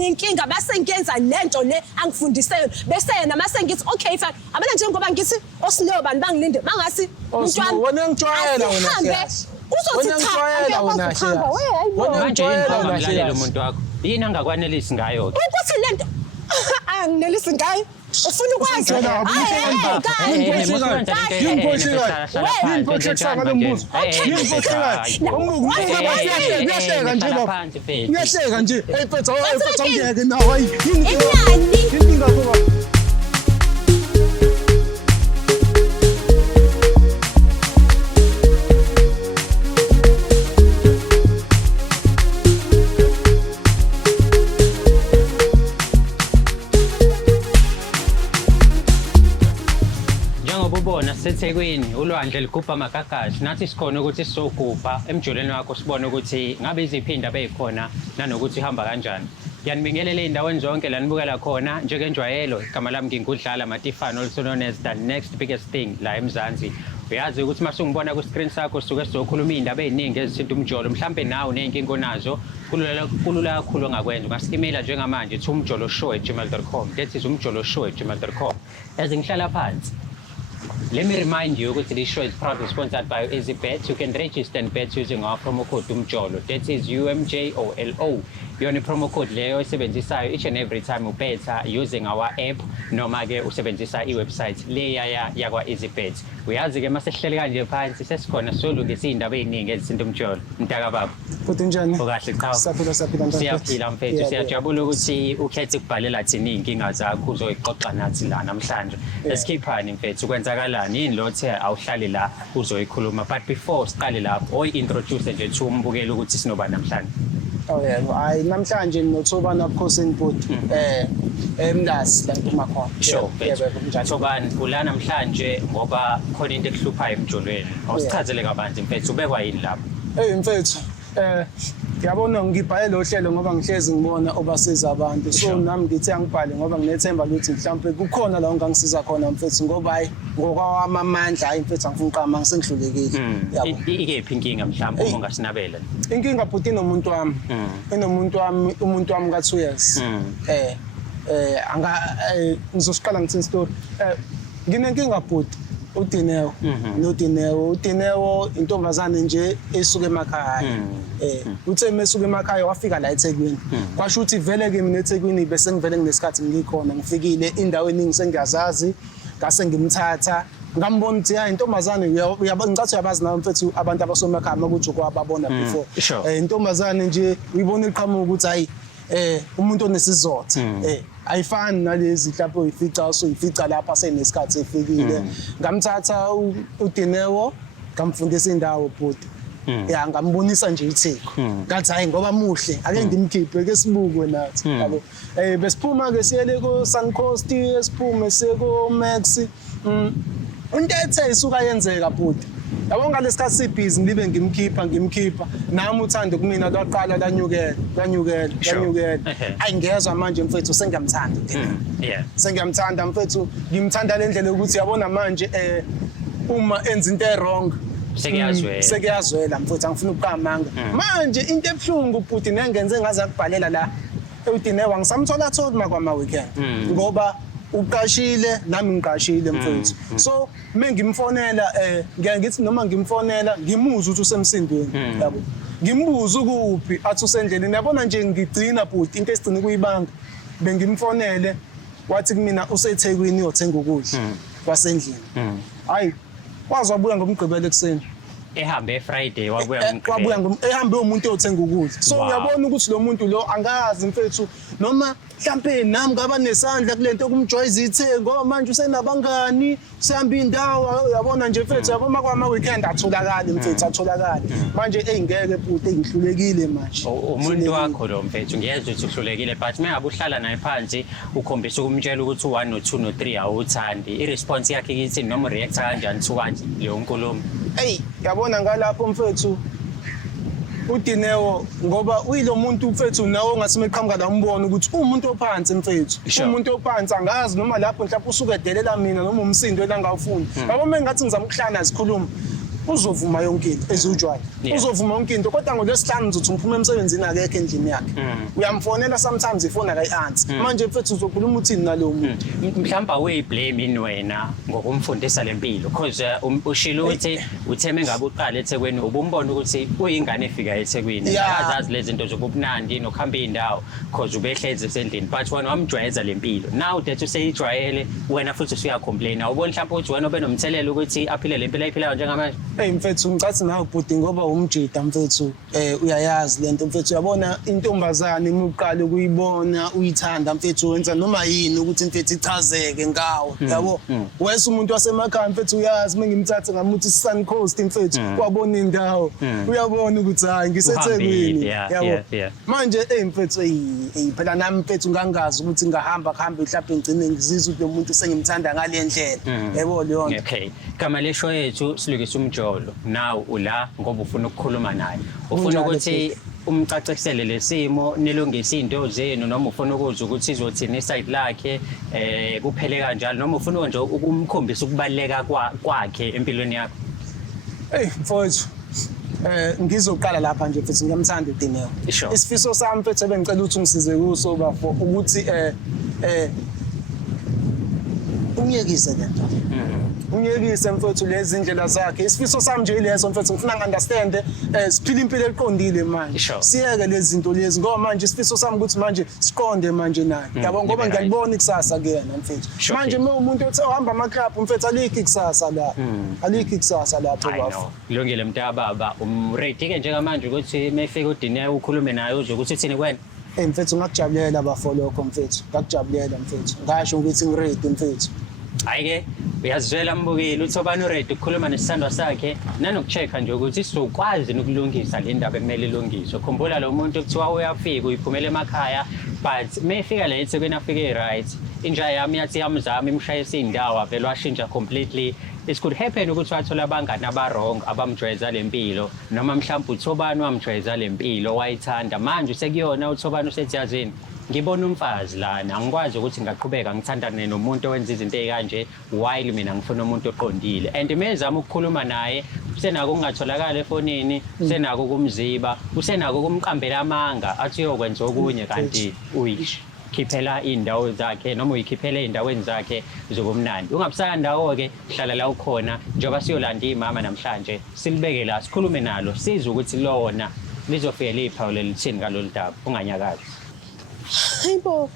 yini inkinga base ngiyenza lento le angifundise yona bese yena mase ngithi okay fine abana njengoba ngithi Osino bani bangilinde mangasi umntwana wena ngijwayela wena uzothi cha manje ngimlalela umuntu wakho yini angakwanelisi ngayo ukuthi lento anginelisi ngayo ufuna ukwazi ngiyahleka nje efetha ngeke nawe seThekwini ulwandle ligubha amagagasi nathi sikhona ukuthi sizogubha emjolweni wakho sibone ukuthi ngabe iziphinda beyikhona nanokuthi ihamba kanjani. Ngiyanibingelela indaweni zonke la nibukela khona njengenjwayelo igama lami ngingudlala Matifano also known as the next biggest thing la eMzansi. Uyazi ukuthi mase ungibona ku screen sakho suke sizokhuluma indaba eziningi ezithinta umjolo mhlambe nawe nenkinga onazo kulula kakhulu ongakwenza ungasikimela njengamanje uthi umjoloshow@gmail.com that is umjoloshow@gmail.com ezingihlala phansi. Let me remind you that this show is proudly sponsored by EasyBet. You can register and bet using our promo code UMJOLO. That is UMJOLO. Yona promo code leyo oyisebenzisayo each and every time ubetha using our app noma ke usebenzisa iwebsite leya yakwa EasyBet. Uyazi ke mase sihlele kanje phansi sesikhona solungisa indaba eziningi ezithinta umjolo. Mntaka baba. Futhi njani? Okahle cha. Saphila Siyaphila mfethu siyajabula ukuthi ukhethe ukubhalela thina inkinga zakho uzoyiqoqa nathi la namhlanje. Esikhiphani mfethu kwenzakalani yini lo the awuhlali la uzoyikhuluma but before siqale lapho oyi-introduce nje to umbukela ukuthi sinoba namhlanje. Oh yebo hayi namhlanje noThobani Abukhosini bhuti eMlasi la eMakhona. Sure mfethu. Thobani kula namhlanje ngoba khona into ekuhluphayo emjolweni. Awusichazele kabanzi mfethu ubekwa yini lapho? Mfethu ngiyabona ngibhale lo hlelo ngoba ngihlezi ngibona obasiza abantu so nami ngithi angibhale ngoba nginethemba ukuthi mhlawumbe kukhona la ongangisiza khona mfethu ngoba hayi ngokwamandla hayi mfethu angifuni uqama ngisengihlulekile yabo ikephi inkinga mhlawumbe ongasinabela inkinga bhuti nomuntu wami umuntu wami ka 2 years ngizosiqala ngithi story nginenkinga bhuti uDinewo intombazane nje esuka emakhaya uthe mesuka emakhaya wafika la eThekwini kwasho ukuthi vele ke mina eThekwini bese ngivele nginesikhathi ngikhona ngifikile indaweni engisengiyazazi ngase ngimthatha ngambona ukuthi hayi intombazane ngicathi uyabazi nawe mfethu abantu abasemakhaya makuthi kwababona before intombazane nje uyibona iqhamuka ukuthi hayi umuntu onesizotha ayifani nalezi mhlawumbe uyifica lapha senesikhathi efikile ngamthatha uDinewo ngamfundisa indawo bhuti ngambonisa nje itheko ngathi hayi ngoba muhle ake ngimkhiphe ke sibukwe nathi yabo besiphuma ke siyele ko Suncoast esiphume seko Max into ethe isuka yenzeka bhuti yabo ngalesikhathi sibhizi ngibe ngimkhipha nami uthando kumina lwaqala lanyukela ayingezwa manje mfethu sengiyamthanda sengiyamthanda mfethu ngimthanda lendlela ukuthi yabona manje uma enza into wrong sekuyazwela mfethu angifuni ukuqamanga manje into ebhlungu bhuti nengenze ngaze akubhalela la uDinewo ngisamthola kwama weekend ngoba uqashile nami ngiqashile mfethu so mengimfonela ngiyathi noma ngimfonela ngimuzwa ukuthi usemsindweni yabo ngimbuza ukuphi athi usendleleni yabona nje ngigcina bhuti into esigcina kuyibanga bengimfonele wathi kumina useThekwini uyothenga ukudla kwasendlini hayi wazobuya ngomgqibelo ekseni ehambe Friday wabuya ehambe umuntu oyothenga ukudla so uyabona ukuthi lo muntu lo angazi mfethu noma mhlambe nami ngaba nesandla kulento kumjoyiza ithenge ngoba manje usenabangani usihamba indawo uyabona nje mfethu yabona kwama weekend atholakala mfethu atholakala manje engeke bhuti engihlulekile manje umuntu wakho lo mfethu ngiyezwe ukuthi uhlulekile but mengabe uhlala naye phansi ukhombisa ukumtshela ukuthi 1 no 2 no 3 awuthandi iresponse yakhe kithi noma react kanjani to kanje leyo nkulumo yabona ngalapho mfethu uDinewo ngoba uyilo muntu mfethu nawe ngasimeqhamuka la umbona ukuthi umuntu ophansi mfethu umuntu ophansi angazi noma lapho mhlawumbe usuke edelela mina noma umsindo elangawufuni yabo mengathi ngizama ukuhlana sikhuluma uzovuma yonke into ezujwayele Yeah. uzovuma yonke into kodwa ngolwesihlanu uzothi uphuma emsebenzini akekho endlini yakhe uyamfonela sometimes ifona akayi-answer manje mfethu uzokhuluma uthini nalowo muntu mhlawumbe awuyiblame ini wena ngokumfundisa lempilo because ushilo ukuthi utheme ngabe uqala eThekwini ubumbona ukuthi uyingane efika eThekwini Yeah. akazazi lezi zinto zobubunandi nokuhamba iy'ndawo because ubehlezi esendlini but wena wamjwayeza lempilo now that useyijwayele wena futhi usuyacomplain awuboni mhlawumbe ukuthi wena ube nomthelela ukuthi aphile lempilo ayiphilayo njengamanje Hey mfethu ngicathi nawe bhuti ngoba umjida mfethu uyayazi lento mfethu uyabona intombazane uma uqala ukuyibona uyithanda mfethu wenza noma yini ukuthi mfethu ichazeke ngawo yabo wese umuntu wasemakhaya mfethu uyazi mengimthatha ngamuthi Sun Coast mfethu wabona indawo uyabona ukuthi hayi ngiseThekwini yabo manje mfethu phela nami mfethu ngangazi ukuthi ngahamba mhlawumbe ngigcine ngizizwe ukuthi umuntu sengimthanda ngalendlela yabo leyo nto. Okay, kama lesho yethu silukisa umjolo nawe ula ngoba ufuna ukukhuluma naye ufuna ukuthi umcacisele lesimo nilungise izinto zenu noma ufuna ukuzwa ukuthi izothina iside lakhe kuphele kanjalo noma ufuna nje ukumkhombisa ukubaleka kwakhe empilweni yakho. Hey mfowethu ngizoqala lapha nje mfethu ngiyamthanda uDineo. Sure. Isifiso sami mfethu ebengicela ukuthi ungisize kuso bafo ukuthi umyekise lento. Umyekise mfethu lezi indlela zakhe. Isifiso sami nje ileso mfethu ngifuna ngi-understand siphila impilo eqondile manje. Sure. Siyeke lezi zinto lezi ngoba manje isifiso sami ukuthi manje siqonde manje naye. Yabo ngoba ngiyalibona ikusasa kuyena mfethu. Sure. Manje umuntu othi uhamba ama-club mfethu alikho ikusasa la. Alikho ikusasa lapho I bafo. know. Kulungile mntababa umready-ke njengamanje ukuthi mefika uDineo ukhulume naye uzwe ukuthi uthini kwena. Mfethu ngakujabulela bafo lokho mfethu. Ngakujabulela mfethu. Ngasho ukuthi ngiready mfethu. Hayi-ke uyazizwela mbukile uthi obani uready ukukhuluma nesithandwa sakhe nanoku-check-a nje ukuthi sizokwazi ukulungisa le ndaba ekumele ilungiswe. Khumbula lo muntu kuthiwa uyafika uyiphumela emakhaya but mefika la eThekwini afike i-right inja yami yathi yamzama imshayisa iy'ndawo avele washintsha completely. It could happen ukuthi wathola abangani aba-wrong abamjwayeza le mpilo noma mhlawumbe uThobani wamjwayeza le mpilo wayithanda manje usekuyona uThobani usethi yazini ngibona umfazi lana angikwazi ukuthi ngaqhubeka ngithandane nomuntu owenza izinto ezikanje while mina ngifuna umuntu oqondile and mezama ukukhuluma naye usenako ukungatholakala efonini usenako ukumziba usenako ukumqambela amanga athi uyokwenza okunye kanti uyikhiphela iy'ndawo zakhe noma uyikhiphela ey'ndaweni zakhe zobumnandi ungabusaya ndawo-ke hlala la ukhona njengoba siyolanda iy'mama namhlanje silibeke la sikhulume nalo sizwe ukuthi lona lizofike liyiphawule lithini ngalolu daba unganyakazi. Hayibo.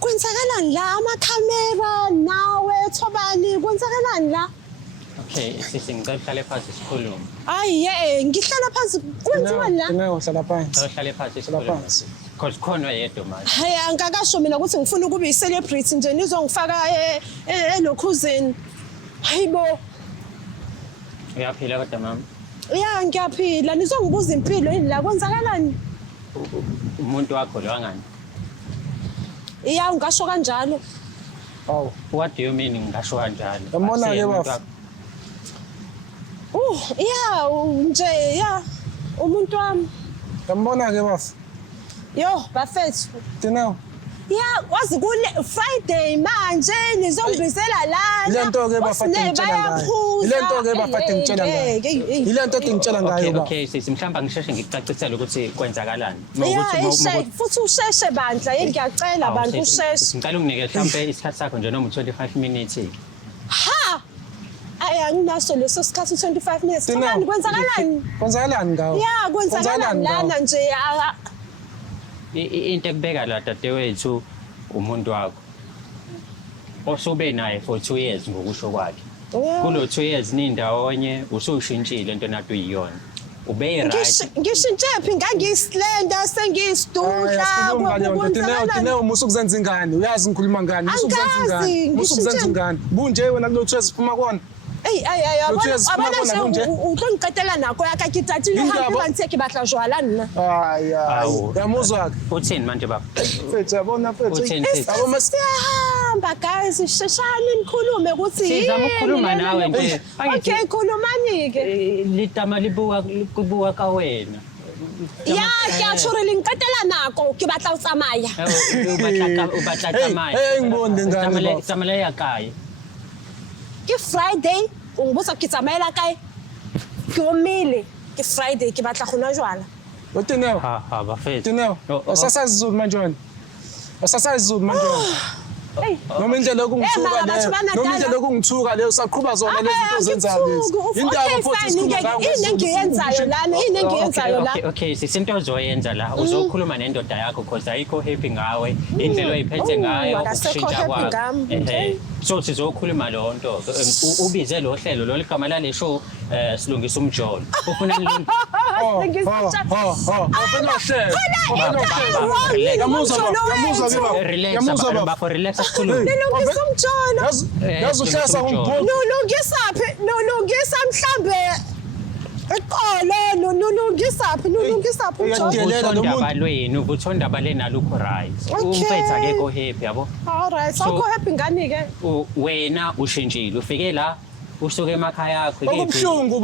Kwenzakalani la amakhamera nawe Thobani kwenzakalani la? Okay, sisi ngicela uhlale phansi sikhulume. Hayi ngihlala phansi kwenziwani la? Dineo hlala phansi. Uhlale phansi Hlala sikhulume. phansi. Because khona yedwa manje. Hayi angakasho mina ukuthi ngifuna ukuba i-celebrity nje nizongifaka elokhuzeni. Hayibo. Uyaphila kodwa mama? Ya ngiyaphila nizongibuza impilo yini la kwenzakalani? Umuntu wakho lo wangani? Ya ungasho kanjalo. Hawu. What do you mean ngisho kanjalo? Yabona-ke bafo. Ya nje ya umuntu wami. Yambona-ke bafo. Yo bafethu. Dineo. Ya kwazi kule Friday manje nizongibizela lana. Ilento-ke bafethu ngitshela ngayo. Ilento-ke bafethu ngitshela ngayo. Ilento ethi ngitshela ngayo bafo. Okay, sisi mhlawumbe ngisheshe ngikucacisele ukuthi kwenzakalani. Ya futhi usheshe bandla yini ngiyacela bantu usheshe. Ngicela unginike mhlawumbe isikhathi sakho nje noma 25 minutes. Ha! Anginaso leso sikhathi 25 minutes. Thobani kwenzakalani? Kwenzakalani ngawo? Ya kwenzakalani lana nje Into ekubeka la dadewethu umuntu wakho osube naye for 2 years ngokusho kwakhe. Kulo 2 years nindawonye usushintshile into nathi uyiyona. Ube right. Ngishintshe phi ngangiyislender sengiyisidudla. Dineo musukuzenza ingane uyazi ngikhuluma ngani musukuzenza ingane bunje wena kulo 2 years siphuma kona. Abana nje uqongiqedela nakho yakakithathile uhambe banteke batla jwala nna. Hayi yamuzwa-ke. Uthini manje baba? Mfethu yabona mfethu. Yabo Siyahamba guys sheshani nikhulume ukuthi sizama ukukhuluma nawe nje. Okay khulumani-ke. Litama libuka ka wena. Ya ke a tshore le nqetela nako ke batla o tsamaya. O batla tsamaya. Ngibone ngane. Tsamaya ya kae? Ke Friday Ungibuza ke tsamaela kae? Ke omile, ke Friday ke batla go nwa jwala. Tineo. Ha bafethu. Tineo. Usasazi Zulu manje wena. Usasazi Zulu manje wena. Hey. Noma indlela okungithuka leyo. Noma indlela okungithuka leyo saqhubha zona lezi zinto ozenzayo lezi. Indaba futhi sikhuluma inengiyenzayo lana, inengiyenzayo la. Okay, sisinto ozoyenza la. Uzokhuluma nendoda yakho because ayikho happy ngawe. Indlela oyiphethe ngayo ukushintsha kwakho. So sizokhuluma lo nto. Ubize lo hlelo lo ligama lale show silungisa umjolo. Ufuna nilungi. Relax sikhulume. Nilungisa umjolo. Yazuhlesa ngumpholo. Nulungisa mhlambe eqolo nulungisa umjolo. Ubuthonda balena lukho right. Umfethu akekho happy yabo. Alright, awukho happy ngani ke? Wena ushintshile ufike la usuke emakhaya akho Okubuhlungu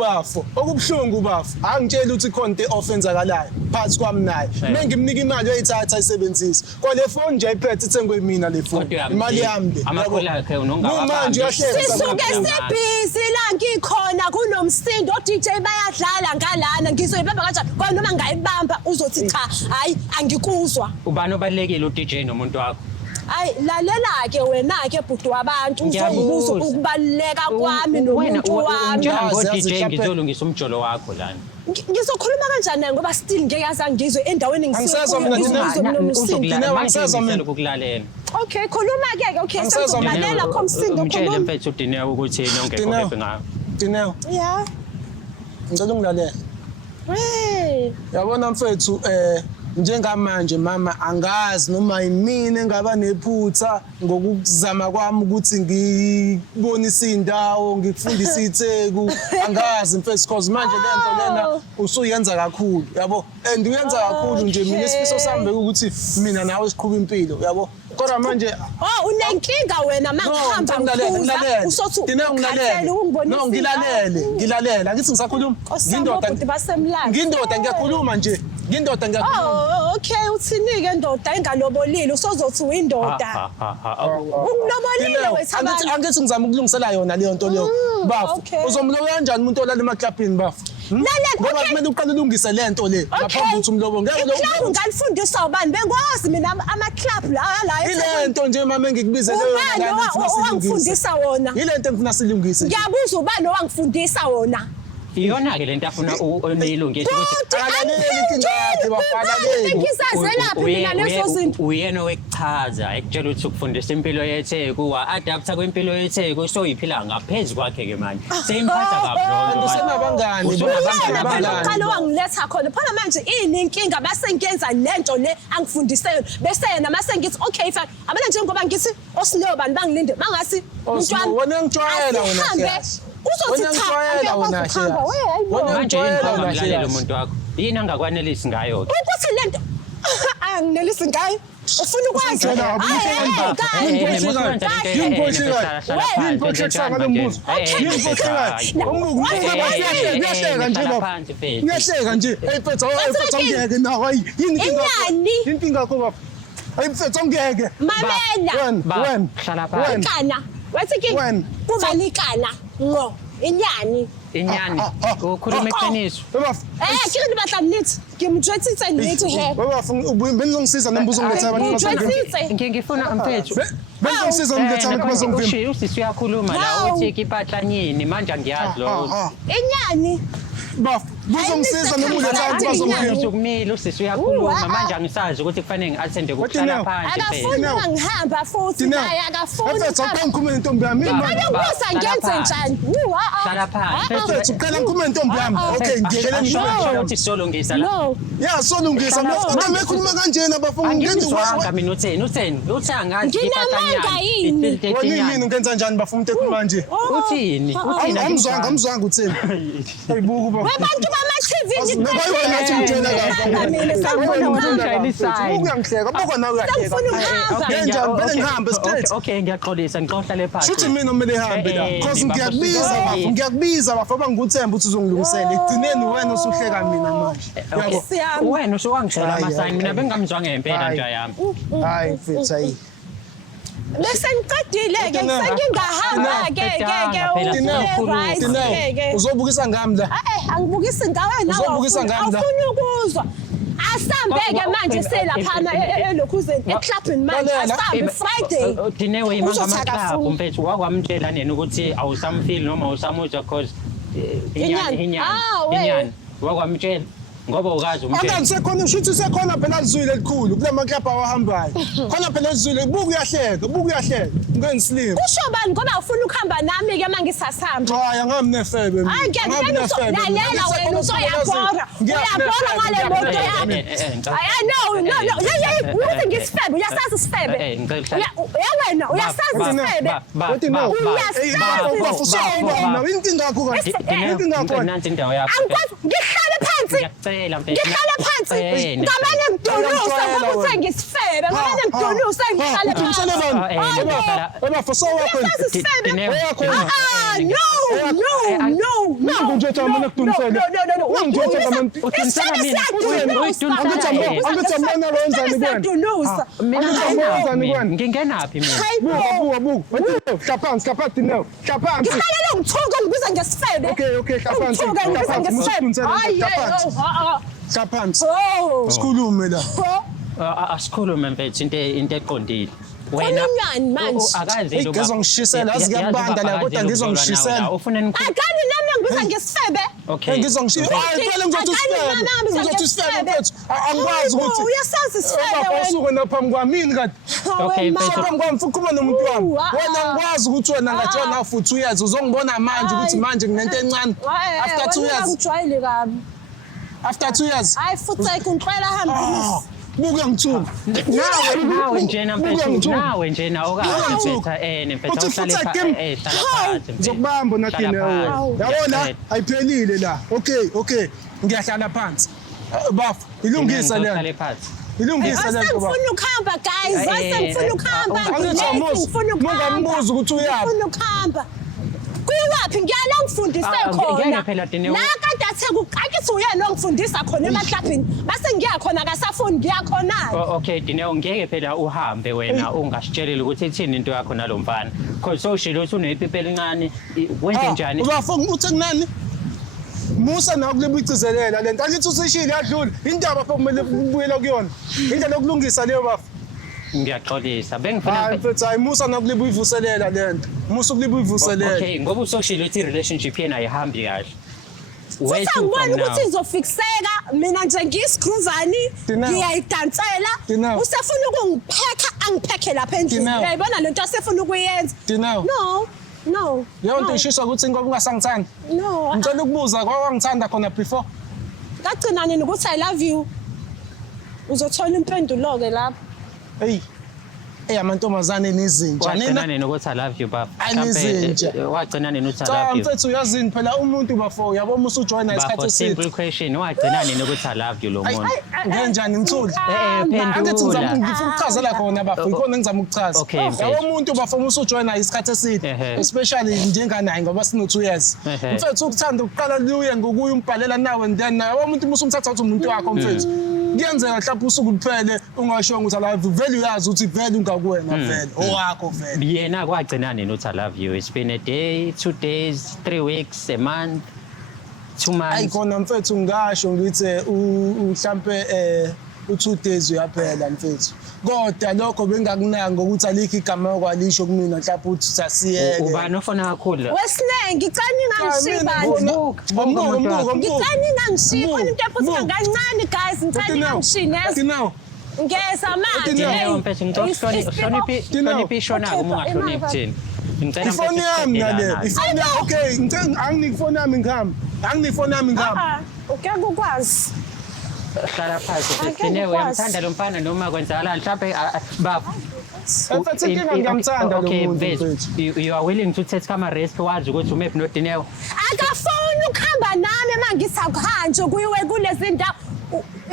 bafo. Angitshela ukuthi khona into offenzakalayo phansi kwami naye. Mengimnika imali oyithatha ayisebenzisa. Kwale phone nje ayiphethe ithengwe mina le phone. Imali yami le. Amakhola akhe unongababambi. Manje uyahleka. Sisuke sibhizi la ngikhona kunomsindo DJ bayadlala ngalana ngizoyibamba kanjani kodwa noma ngayibamba uzothi cha hayi angikuzwa. Ubani obalekile uDJ nomuntu wakho? Hayi lalela ke wena ke bhuti wabantu uzobuza ukubaleka kwami nomuntu wami. Njengo DJ ngizolungisa umjolo wakho lana. Ngizokhuluma kanjani naye ngoba still ngeke yazangizwe endaweni Angisazwa mina ngizokulalela ukulalela. Okay khuluma ke okay sengizolalela komsindo khuluma. Mfethu uDineo ukuthi nongekho happy ngayo. Dineo. Yeah. Ngicela ungilalela. Hey. Yabona mfethu njengamanje mama angazi noma yimina engaba nephutha ngokuzama kwami ukuthi ngibonise indawo ngikufundise itheku angazi mfethu because manje lento lena usuyenza kakhulu yabo and uyenza kakhulu nje mina isifiso sami ukuthi mina nawe siqhubhe impilo yabo kodwa manje unenkinga wena mangihamba usothi ngilalela ngithi ngisakhuluma ngindoda ngiyakhuluma nje ngindoda ngiyakhuluma okay uthinike ndoda engalobolile usozothi uyindoda ungilobolile wethu angithi ngizama ukulungisela yona leyo nto leyo bafu uzomlobo kanjani umuntu olala emaklabhini bafu ngoba kumele uqale ulungise lento le ngaphambi ukuthi umlobo ngeke lo club ngalifundisa ubani bengazi mina ama club la ilento nje mama engikubize leyo owangifundisa wona ilento engifuna silungise ngiyabuza ubani owangifundisa wona iyona ke lento afuna unilungise ukuthi alaleli inkinga yakhe bafalaleli ngisazelaphi mina leso zinto uyena wekuchaza ekutshela ukuthi ukufundisa impilo yetheku wa-adapta kwempilo yetheku soyiphila ngaphezulu kwakhe ke manje seyimphatha kabi usenabangani uqala wangiletha khona phela manje inkinga base ngiyenza lento le angifundise yona bese yena mase ngithi okay fine abana njengoba ngithi oSileyo bani bangilinde mangasi umntwana wena ngijwayela wena uzothi cha manje yini umuntu wakho yini angakwanelisi ngayo ukuthi lento anginelisi ngayo ufuna ukwazi ngiyahleka nje ayiphetha ngeke nawe hayi yini inkinga yakho baba ayiphetha ngeke mamela wena hlala phansi ikana wathi ke kuba likana ngo inyani ukhuluma eqiniso kiri batla nithi ngimjwetsitse nithi he benzongisiza nembuzo ngiletha abantu ngifuna mfethu benzongisiza ngiletha abantu bazongivimba usisi uyakhuluma la uthi kipatla nyini manje angiyazi lo inyani buzongisiza noma uletha abantu bazongivimba ukumile usisi uyakhuluma manje angisazi ukuthi kufanele ngi-athende kokuhlala phansi akafuni angihamba futhi naye akafuni mfethu uqala intombi yami ukubuza ngenze njani hlala phansi mfethu uqala ngikhuluma intombi yami okay ngiyekele ngisho ukuthi solungisa la ya solungisa kodwa mekhuluma kanjena bafuna ngizwanga mina uthi angazi yini ngenza njani bafuna umuntu ekhuluma nje uthini amzwanga uthini ayibuku baba abantu bama-TV ngathi umtshela uyangihleka buka nawe uyahleka vele ngihambe straight okay ngiyaxolisa ngixohlale phansi shuthi mina kumele ehambe la because ngiyakubiza bafo abangikuthemba ukuthi uzongilungisela ekugcineni wena usuhleka mina manje wena usuwangishela amasayini mina bengingamzwanga ngempela nje yami hayi mfethu hayi Bese ngiqedile-ke sengingahamba-ke uzobukisa ngami la angibukisi ngawe nawe Uzobukisa ngami la. awufuni ukuzwa asambe-ke manje selaphana elokhuzeni eklabhini manje asambe Friday Dinewe imanga Uzothi amaklaphu akafuni. mfethu wakwamtshela nena ukuthi awusamfili noma awusamuzwa cause Inyani. Ah, we. inyani wakwamtshela ngoba ukazi umtshela angangisekhona ushuthi sekhona phela lizwile elikhulu kule maklaphu awahambayo khona phela lizwile buka uyahleka ngengislim kusho bani ngoba ufuna ukuhamba nami-ke ma ngisasamba hayi angami nefebe mina. hayi Angami nefebe mina. lalela wena usoyabhora uyabhora ngale moto yami uthi ngisifebe uyasazi isifebe wena uyasazi isifebe inkinga yakho kanti inkinga yakho nansi indawo yakho angikwazi ngihlale phansi ngiyacela mfethu ngihlale phansi ngamane ngidonuse ngoba uthe ngisifebe ngamane ngidonuse ngihlale phansi ebafoso wakho ngingenaphi mina ngihlalele ngithuka ngibiza ngesifebe hlaphansi sikhulume la asikhulume mfethu into eqondile Khulunyani manje? akazi ngizongishisela yazi kuyabanda la kodwa ngizongishisela ufuna akani nami ngibiza ngesifebe ngizongishisela phela ngizothi isifebe mfethu angikwazi ukuthi uyasazi isifebe wena usuke naphambi kwami yini kade Okay, mfethu. phambi kwami futhi kuba nomuntu wami wena ngikwazi ukuthi wena ngathi wena futhi uyazi uzongibona manje ukuthi manje nginento encane after 2 years ngijwayele kabi after 2 years hayi futhi ayikuntwela hamba buke ngithuka nawe njena mfethu nawe njena okaphetha mfethu uhlale phansi ngizokubamba nathini yabona ayiphelile la okay ngiyahlala phansi bafu ilungisa le ilungisa le Sengifuna ukuhamba guys, sengifuna ukuhamba. Mungambuza ukuthi uyaphi. Ngifuna ukuhamba. Kuyiwaphi ngiyala ngifundise khona. La kade athekuqakithi uyena ongifundisa khona emaklabhini. Base ngiyakhona akasafuni ngiyakhona. Okay Dineo ngeke phela uhambe wena ungasitsheleli ukuthi ithini into yakho nalomfana. Because soshilo uthi unepipe elincane wenze njani? Ubafuna uthi kunani? Musa nakulebucizelela lento angithi usishile yadlula indaba pho kumele ubuyela kuyona indlela yokulungisa leyo bafu ngiyaxolisa bengifuna hayi mfethu hayi Musa nakulebuyivuselela lento Musa ukulebuyivuselela okay ngoba usoshilo uthi relationship yena ayihambi kahle Sangibona ukuthi izofikseka mina nje ngiyisigruvani ngiyayidansela usefuna ukungiphekha angiphekhe lapha endlini uyayibona lento asefuna ukuyenza No. Yonke ishisa ukuthi ngoba ungasangithandi. No. Ngicela ukubuza kwawangithanda khona before. Kagcina nini ukuthi I love you. Uzothola impendulo ke lapha. Hey. Amantombazane nezinja nina. Wagcina nini ukuthi I love you baba? Ayizinja. Wagcina nini ukuthi I love you? Cha mfethu uyazini phela umuntu before yabo musu join isikhathi eside. Simple question wagcina nini ukuthi I love you lo muntu? Ngenjani ngithuli? Phendula. Angithi ngizama ngifuna ukuchazela khona bafu ikhona engizama ukuchaza. Yabo umuntu before musu join isikhathi eside. Especially njenganaye ngoba sino 2 years. Mfethu ukuthanda ukuqala luye ngokuya umbhalela nawe then nawe umuntu musu umthatha uthi umuntu wakho mfethu. Kuyenzeka mhlawumbe usuku luphele ungashonga ukuthi I love you vele uyazi ukuthi vele ungakuwena vele owakho vele yena kwagcina nini uthi I love you it's been a day 2 days 3 weeks a month 2 months ayikona mfethu ngisho ngithi mhlambe u2 days uyaphela mfethu kodwa lokho bengakunanga ukuthi alikho igama okwalisho kumina mhlawumbe uthi sasiyeke ubani ofuna kakhulu wesinenge ngicani ngangisibani ngicani nangishiya into ephutha kancane guys ngicani nangishineza ngeza manje mfethu ngihloniphi ishona uma ungahloniphi thina ngicela ifoni yami nale ifoni okay ngicela angifoni yami ngihamba okay ukwazi hlala phansi Dineo uyamthanda lo mfana noma kwenzakala mhlawumbe baba mfethu ngiyamthanda lo muntu you are willing to take ama risk wazi ukuthi maybe no Dineo akafuni ukuhamba nami mangisakhanje kuyiwe kulezi ndawo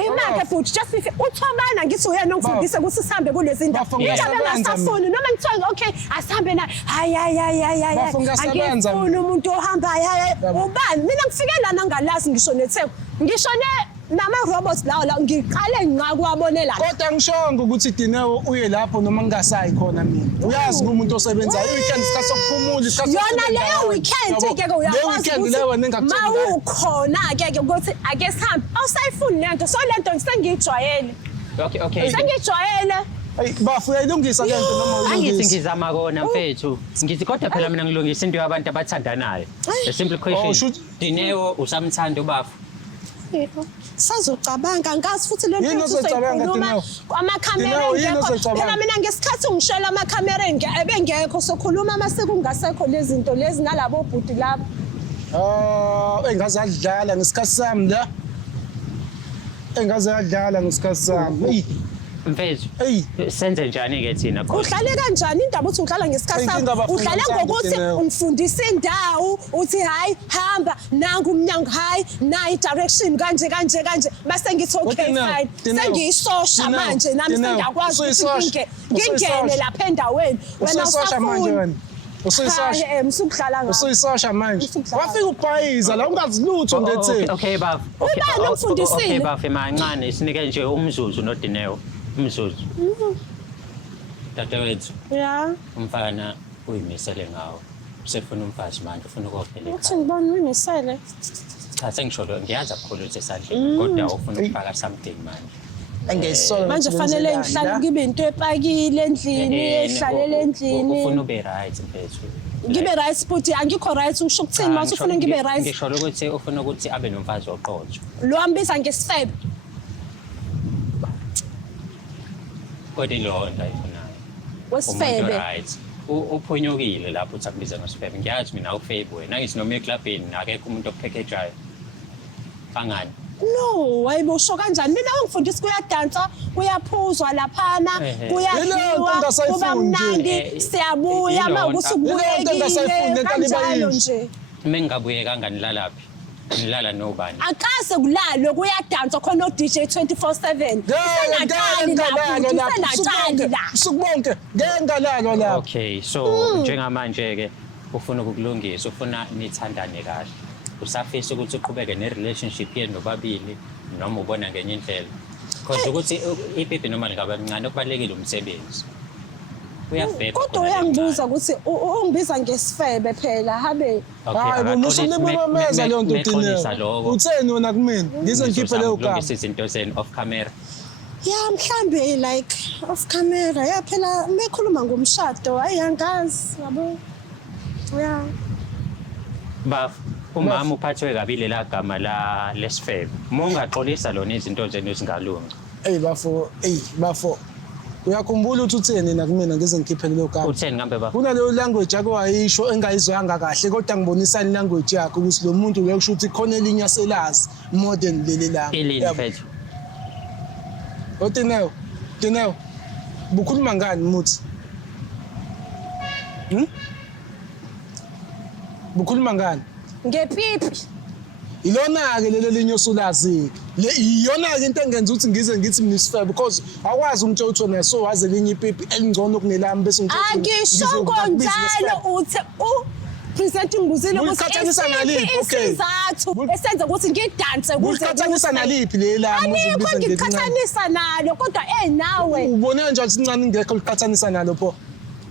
imake futhi just if uthobana ngithi uyena ongifundise ukuthi sihambe kulezi ndawo ngiyabe ngasafuni noma ngithiwa okay asihambe na hayi angifuni umuntu ohamba hayi ubani mina ngifike lana ngalazi ngisho netheku ngisho nama-robots lawo ngiqale ngingakuwabonela. Kodwa ngishongo ukuthi Dineo uye lapho noma ngingasayi khona mina. Uyazi umuntu osebenzayo i-weekend isikhathi sokuphumula isikhathi Yona leyo weekend-ke uyakwazi ukuthi mawukhona-ke ukuthi ake sihambe awusayifuni lento so lento sengiyijwayele. Okay. Sengijwayele. Hey bafu uyayilungisa lento noma Angithi uyilungisa. ngizama kona mfethu. Ngithi kodwa phela mina ngilungisa into yabantu abathandanayo. A simple question. Dineo usamthanda ubafu? Sazocabanga ngazi futhi lento Yini ozocabanga, Dineo? amakhamera Dineo, yini engekho. ozocabanga? Phela mina ngesikhathi ungishela amakhamera ebengekho sokhuluma mase kungasekho lezi zinto lezi nalabo bhuti labo. Engaze adlala ngesikhathi sami la. Engaze adlala ngesikhathi sami. Mfethu. Hey. Senze njani ke thina khona? Udlale kanjani indaba uthi udlala ngesikhathi sami? Udlale ngokuthi ungifundise indawo uthi hayi hamba nangu umnyango hayi nayi direction kanje base ngithi okay fine. Sengiyisosha manje nami sengiyakwazi ukuthi ngingene lapha endaweni wena usafuna. Usuyisosha. Msukudlala ngawo. Usuyisosha manje. Wafika uphayiza la ungazilutho ngethi. Okay baba. Ubani umfundisile? Okay baba mancane sinike nje umzuzu noDineo. Umzuzu. Dadewethu. Yeah. Umfana uyimisele ngawo. Usefuna umfazi manje ufuna ukuphela. Uthi ngibona uyimisele. Cha sengisho ngiyazi akukhulu ukuthi esandleni kodwa ufuna ukufaka something manje. Engeyisola Manje fanele ngihlale ngibe into epakile endlini ehlalele endlini. Ufuna ube right mfethu. Ngibe right futhi angikho right usho ukuthini mase ufuna ngibe right. Ngisho ukuthi ufuna ukuthi abe nomfazi oqotho. Lo ambiza ngesifebe. Kodwa lo ndayifunayo. Wesifebe. Right. Uphonyokile lapho uthi akubiza ngesifebe. Ngiyazi mina uFabe wena ngithi noma eclubini akekho umuntu opackageayo. Kangani? No, wayibusho kanjani? Mina ungifundisa kuyadansa, kuyaphuzwa laphana, kuyadliwa, kuba mnandi, siyabuya mawukuthi kubuyekile kanjalo nje. Mengabuye kangani lalaphi? Nilala nobani? Akase kulalo kuyadanswa khona DJ 24/7. Kusenatali la. Sukubonke ngengalalo la. Okay, so njengamanje ke ufuna ukukulungisa, ufuna nithandane kahle. Usafisa ukuthi uqhubeke ne-relationship yenu nobabili noma ubona ngenye indlela. Because ukuthi ipipi noma lingaba lincane okubalekile umsebenzi. Uyafeba. Kodwa uyangibuza ukuthi ungibiza ngesifebe phela habe. Hayi bomusumemeza leyo nto Dineo. Utheni wona kumina? Ngize ngikhiphe leyo gama. Izinto zeni off camera. Yeah, mhlambe like off camera. Yeah, phela mekhuluma ngomshado ayangazi yabo. Yeah. Baf umama uphathwe kabili la gama la lesifebe. Mongaxolisa lona izinto zenu ezingalungi. Bafo. Uyakhumbula ukuthi utheni na kumina ngize ngikhiphe leyo gama. Utheni ngambe bafo? Kunaleyo language akwayisho engayizwanga kahle kodwa ngibonisa language yakhe ukuthi lo muntu uyakusho ukuthi khona elinye aselazi more than leli la. Elini mfethu. Dineo. Bukhuluma ngani muthi? Bukhuluma ngani? Ngepipi. Ilona-ke lelo linye osulazi. Iyona-ke into engenza ukuthi ngize ngithi mina isifebe because akwazi umuntu othona so waze linye ipipi elingcono kunelami bese Angisho njalo uthi presenting nguzile ukuthi isizathu esenza ukuthi ngidanse kuze uqhathanisa naliphi lelami uzibiza ngiqhathanisa nalo kodwa nawe ubone njalo sincane ngekho liqhathanisa nalo pho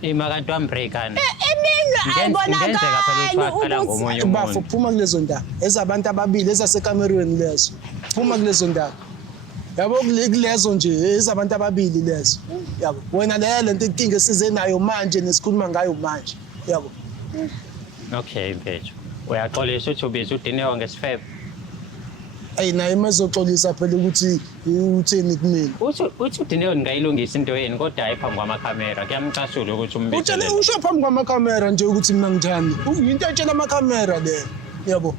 Imakantu ambreakana. Eminwe ayibonakala Bafo phuma kulezo ndaba ezabantu ababili ezasekamerweni lezo phuma kulezo ndaba yabo kulezo nje ezabantu ababili lezo yabo wena lento inkinga esize nayo manje nesikhuluma ngayo manje yabo Okay mfethu uyaxolisa ukuthi ubiza uDineo ngesifebe naye mazoxolisa phela ukuthi utheni kumina uthi uDineo ngayilungisa into yeni kodwa hayi phambi kwamakhamera kuyamcasula ukuthi umbizele utshela usho phambi kwamakhamera nje ukuthi mina ngithani into etshela amakhamera le yabo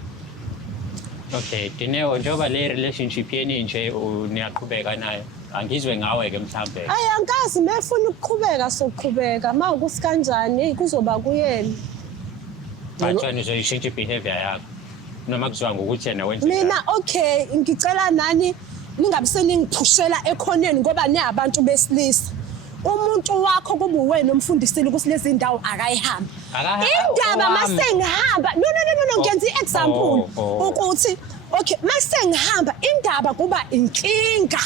Okay Dineo njengoba le relationship yeni nje niyaqhubeka nayo angizwe ngawe ke mhlambe angazi mefuna ukuqhubeka sokuqhubeka mawukusi kanjani kuzoba kuyena Bathwana uzoyishintsha behavior yakho noma kuzwa ngokuthi yena wenza mina okay ngicela nani ningabe seningiphushela ekhoneni ngoba niyabantu besilisa umuntu wakho kuba wena umfundisile ukuthi lezi ndawo akayihamba indaba masengihamba no ngiyenza iexample ukuthi Okay, mase ngihamba indaba kuba inkinga.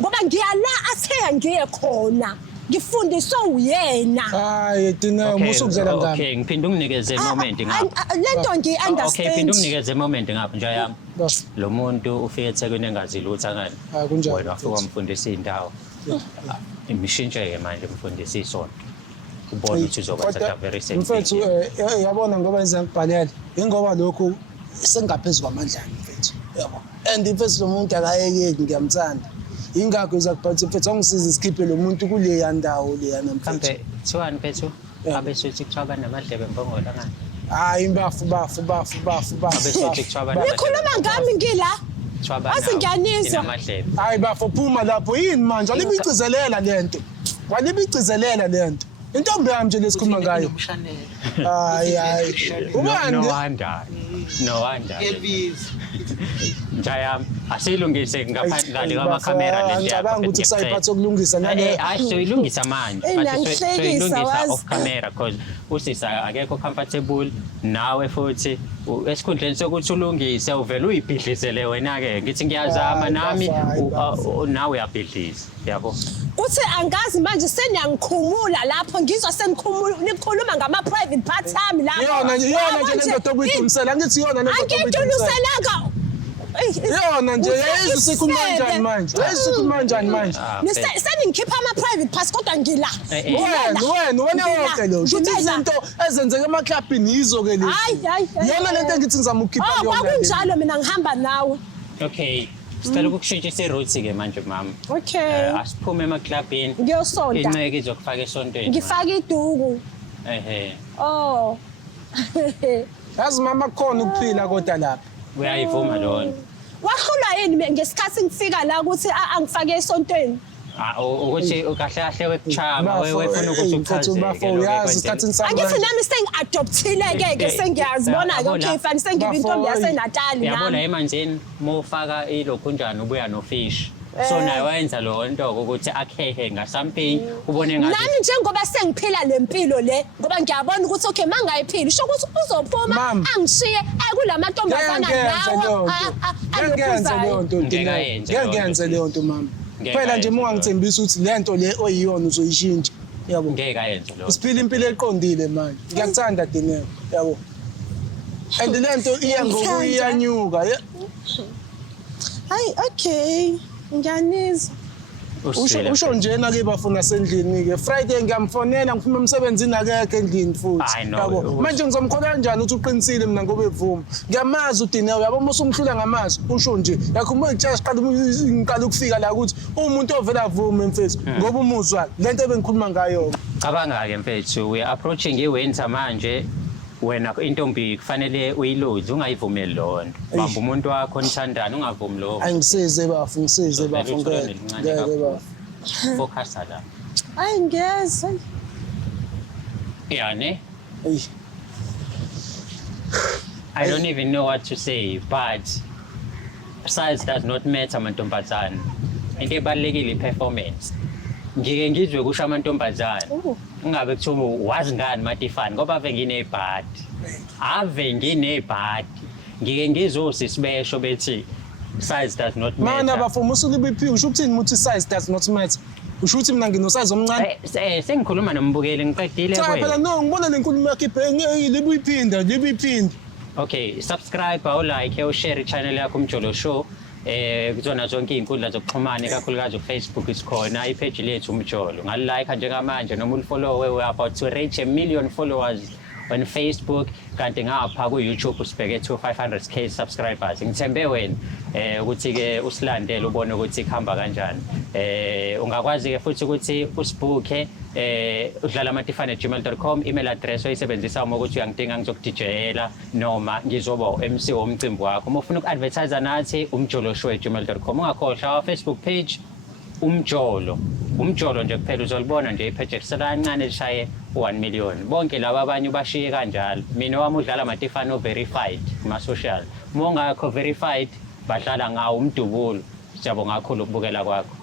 Ngoba ngiyala athe ngiye khona. Ngifundiswe uyena. Hayi Dineo musukuzela ngami. Okay, ngiphinde unginikeze moment ngapha. Lento ngi-understand. Okay, phinde unginikeze moment ngapha nje yami. Bas. Lo muntu ufike eThekwini engazi lutho ngani. Kunjani? Wena ufike wamfundisa indawo. Imishintshe-ke manje umfundisa isonto. Ubona ukuthi uzoba thatha very same. Mfethu yabona ngoba enze ngibhalele. Ingoba lokhu sengaphezulu kwamandla mfethu. Yabo. And mfethu lo muntu akayekeki ngiyamthanda. Ingakho uzakubhathi mfethu angisize sikhiphe lo muntu kule yandawo le yana mfethu. Kambe thiwani mfethu? Abe sothi kuthiwa banamadlebe mbongola ngani? Hayi bafu. Abe sothi kuthiwa banamadlebe. Nikhuluma ngami ngila. Asingiyanizwa. Amadlebe. Hayi bafo phuma lapho yini manje walibicizelela lento. Walibicizelela lento. Intombi yami nje lesikhuluma ngayo. Hayi. Ubani? No wonder. Njaya asilungise ngaphandle kwamakhamera lento. Ngicabanga ukuthi kusayiphatha ukulungisa nale. Hayi soyilungisa manje. Soyilungisa off camera because usisa akekho comfortable nawe futhi esikhundleni sokuthi ulungise uvela uyibhidlizele wena ke ngithi ngiyazama nami nawe uyabhidliza yabo. Uthi angazi manje seniyangikhumula lapho ngizwa nikhuluma ngama private part time lapho. Yona nje lento obuyidumsela ngithi yona lento angiduluselanga. Yona nje yezwe sikhuluma kanjani manje? Sikhuluma kanjani manje? Seningikhipha ama private pass kodwa ngila. Wena wonke lo. Shuthi izinto ezenzeka emaclubini yizo ke lezi. Hayi. Yona lento engithi ngizama ukukhipha yona. Kwakunjalo mina ngihamba nawe. Okay. Sicela ukushintshisa iroute ke manje mama. Okay. Asiphume emaclubini. Ngiyosonta. Inceke izokufaka esontweni. Ngifaka iduku. Oh. Yazi mama khona ukuphila kodwa lapha. Uyayivuma lona. Wahulwa yini ngesikhathi ngifika la ukuthi angifake esontweni? Ukuthi kahle kahle wekuchama wefuna ukuthi uchazeke. Yazi isikhathini sami. Angithi nami sengi-adoptile ke sengiyazibona ke okay fani sengibe intombi yaseNatali yabona nami. emanzini mofaka ilokhunjana ubuya nofish. So naye wayenza lo nto ukuthi akhehe ngasampini ubone ngathi Nami njengoba sengiphila lempilo le ngoba ngiyabona ukuthi okay mangayiphili sho ukuthi uzophuma angishiye kulamantombazana lawo Ngiyenze leyo nto ngiyenze leyo nto mama. Phela nje mungangithembisa ukuthi lento le oyiyona uzoyishintsha. Yabo. Ngeke ayenze lo. Siphila impilo eqondile manje. Ngiyakuthanda Dineo. Yabo. And lento iya ngokuyanyuka. Hayi okay. Ngiyanizwa. Usho njena ke bafuna sendlini ke Friday ngiyamfonela ngifuna umsebenzini akekho endlini futhi yabo manje ngizomkhola kanjani ukuthi uqinisile mina ngoba evuma ngiyamazi uDineo yabo uma usumhlula ngamazi usho nje yakho uma ngitshela ngiqala ukufika la ukuthi umuntu ovela avume mfethu ngoba umuzwa lento ebengikhuluma ngayo cabanga ke mfethu we approaching iwinter manje wena intombi kufanele uyiload ungayivumeli lona bamba umuntu wakho nithandana ungavumi lo angisize bafu ngisize bafu ngeke bafu focus ala Hayi ngiyeza. yani I don't even know what to say but size does not matter mantombazana into ebalekile performance ngike ngizwe kusho amantombazana ungabe kuthiwa wazi ngani matifani ngoba ave nginebhadi ngike ngizosisibesho bethi size does not matter mana bafuma usulibiphi usho ukuthini uthi size does not matter usho ukuthi mina ngino-size omncane sengikhuluma nombukeli ngiqedile cha phela no ngibona le nkulumo yakho libuyiphinda okay subscribe ulike ushare channel yakho Umjolo Show kuzona zonke izinkundla zokuxhumana ekakhulukazi uFacebook isikhona ipage lethu Umjolo ngalike njengamanje noma ufollow we about to reach 1 million followers on Facebook kanti ngapha ku YouTube usibheke 500k subscribers ngithembe wena ukuthi ke usilandele ubone ukuthi ikhamba kanjani ungakwazi ke futhi ukuthi usibooke udlala@matifane@gmail.com email address oyisebenzisa uma ukuthi uyangidinga ngizokudijela noma ngizoba MC womcimbi wakho uma ufuna uku-advertise nathi umjoloshow@gmail.com ungakhohlwa our Facebook page Umjolo nje kuphela uzolibona nje ipage elisakancane lishaye 1 million bonke laba abanye bashiye kanjalo mina wami udlala Matifane verified kuma social uma ungakho verified badlala ngawo umdubulo siyabonga kakhulu ukubukela kwakho